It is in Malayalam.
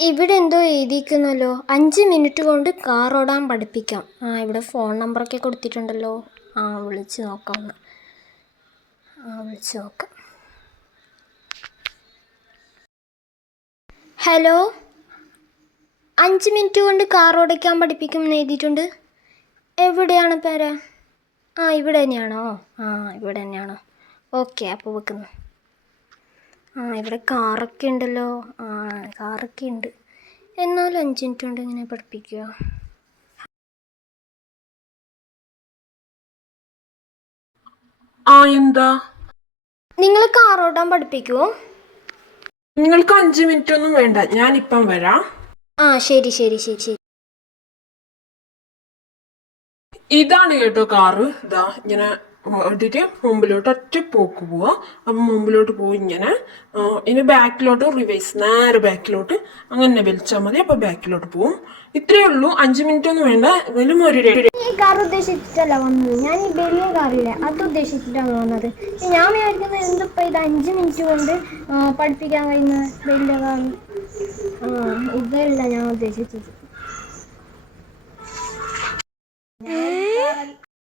ഇവിടെ എന്തോ എഴുതിയിരിക്കുന്നല്ലോ. അഞ്ച് മിനിറ്റ് കൊണ്ട് കാർ ഓടാൻ പഠിപ്പിക്കാം. ആ ഇവിടെ ഫോൺ നമ്പറൊക്കെ കൊടുത്തിട്ടുണ്ടല്ലോ. ആ വിളിച്ച് നോക്കാം ആ വിളിച്ച് നോക്കാം. ഹലോ? അഞ്ച് മിനിറ്റ് കൊണ്ട് കാർ ഓടിക്കാൻ പഠിപ്പിക്കും എന്ന് എഴുതിയിട്ടുണ്ട്. എവിടെയാണ് പേര? ആ ഇവിടെ തന്നെയാണോ? ആ ഇവിടെ തന്നെയാണോ? ഓക്കെ അപ്പോൾ വെക്കുന്നു. ആ ഇവിടെ കാറൊക്കെ ഉണ്ടല്ലോ. ആ കാറൊക്കെ ഉണ്ട്. എന്നാലും അഞ്ച് മിനിറ്റ് കൊണ്ട് ഇങ്ങനെ പഠിപ്പിക്കുക ആ എന്താ? നിങ്ങൾ കാർ ഓടാൻ പഠിപ്പിക്കുമോ നിങ്ങൾക്ക് അഞ്ച് മിനിറ്റ് ഒന്നും വേണ്ട. ഞാൻ ഇപ്പം വരാം. ആ ശരി ശരി ശരി ശരി. ഇതാണ് കേട്ടോ കാറ്. ഇതാ ഇങ്ങനെ ഓടിയിട്ട് മുമ്പിലോട്ട് ഒറ്റ പോക്ക് പോവാ. അപ്പം മുമ്പിലോട്ട് പോയി ഇങ്ങനെ ഇനി ബാക്കിലോട്ട് റിവേഴ്സ് നേരെ ബാക്കിലോട്ട് അങ്ങനെ വലിച്ചാൽ മതി. അപ്പൊ ബാക്കിലോട്ട് പോവും. ഇത്രയേ ഉള്ളൂ. അഞ്ച് മിനിറ്റ് ഒന്നും വേണ്ട. ഇതിലും ഒരു ഈ കാർ ഉദ്ദേശിച്ചിട്ടല്ല വന്നത്. ഞാൻ ഈ വലിയ കാറില്ലേ അത് ഉദ്ദേശിച്ചിട്ടാണ് വന്നത്. ഞാൻ വിചാരിക്കുന്നത് എന്തിപ്പോൾ ഇത് അഞ്ച് മിനിറ്റ് കൊണ്ട് പഠിപ്പിക്കാൻ കഴിയുന്ന വലിയ കാർ ഇതല്ല ഞാൻ ഉദ്ദേശിച്ചത്.